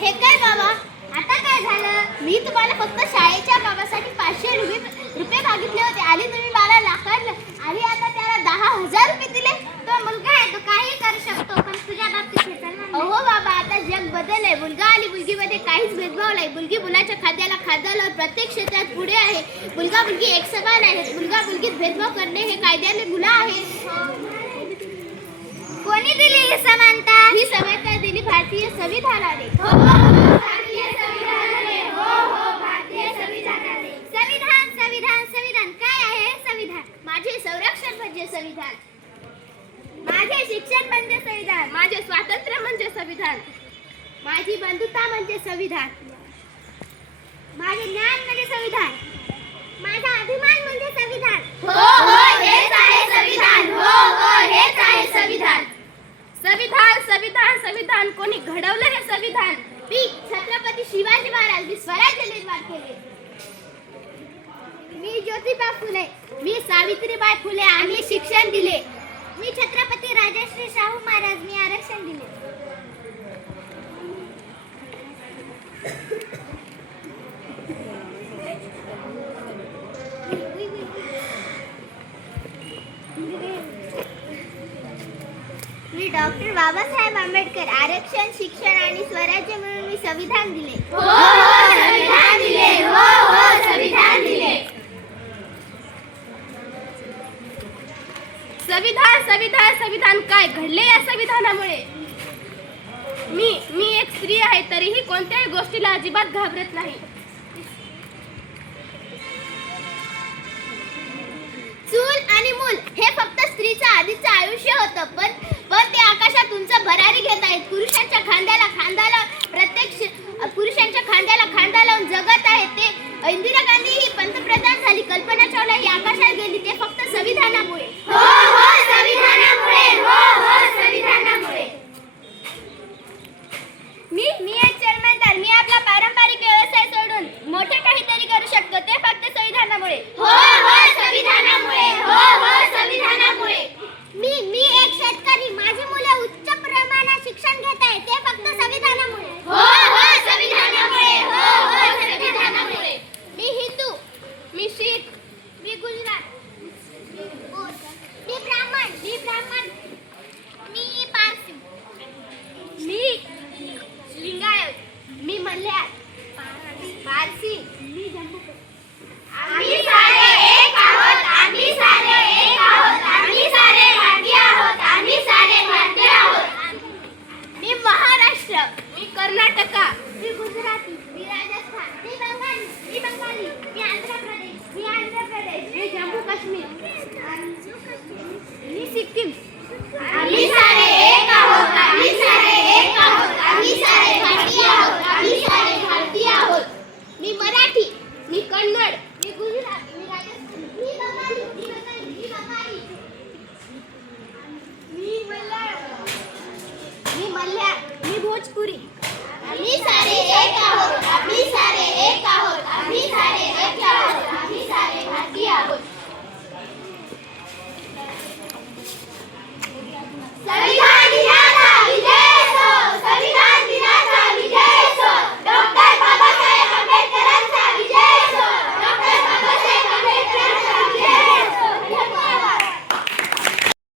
हे काय बाबा? आता काय झालं? मी तुम्हाला फक्त शाळेच्या बाबासाठी पाचशे रुपये रुपये मागितले होते आणि तुम्ही मला लाकडलं आणि आता त्याला दहा हजार रुपये दिले. तो मुलगा आहे तो काही करू शकतो पण तुझ्या बाबतीत अहो बाबा आता जग बदल आहे. मुलगा आणि मुलगीमध्ये काहीच भेदभाव नाही. मुलगी मुलाच्या खाद्याला खाद्याला प्रत्येक क्षेत्रात पुढे आहे. मुलगा मुलगी एक समान आहे. मुलगा मुलगीत भेदभाव करणे हे कायद्याने गुन्हा आहे. कोणी दिली ही समानता? ही समानता भारतीय संविधानाने. हो हो भारतीय संविधानाने. हो हो भारतीय संविधानाने. संविधान संविधान संविधान. काय आहे संविधान? माझे संरक्षण म्हणजे संविधान. माझे शिक्षण म्हणजे संविधान. माझे स्वातंत्र्य म्हणजे संविधान. माझी बंधुता म्हणजे संविधान. माझे ज्ञान म्हणजे संविधान. माझा अभिमान म्हणजे संविधान हो हो हेच आहे संविधान हो हो हेच आहे संविधान संविधान संविधान कोणी घडवलं हे संविधान? मी छत्रपती शिवाजी महाराज मी स्वराज्य निर्माण केले. मी ज्योतिबा फुले मी सावित्रीबाई फुले आम्ही शिक्षण दिले. मी छत्रपती राजश्री शाहू महाराज मी आरक्षण दिले. बाबासाहेब आंबेडकर आरक्षण शिक्षण आणि स्वराज्य म्हणून मी हो, हो, हो, संविधान दिले. संविधान संविधान संविधान काय घडले या संविधानामुळे? मी मी एक स्त्री आहे तरीही कोणत्याही गोष्टीला अजिबात घाबरत नाही. चूल आणि मूल हे फक्त स्त्रीचं आधीचं आयुष्य होतं पण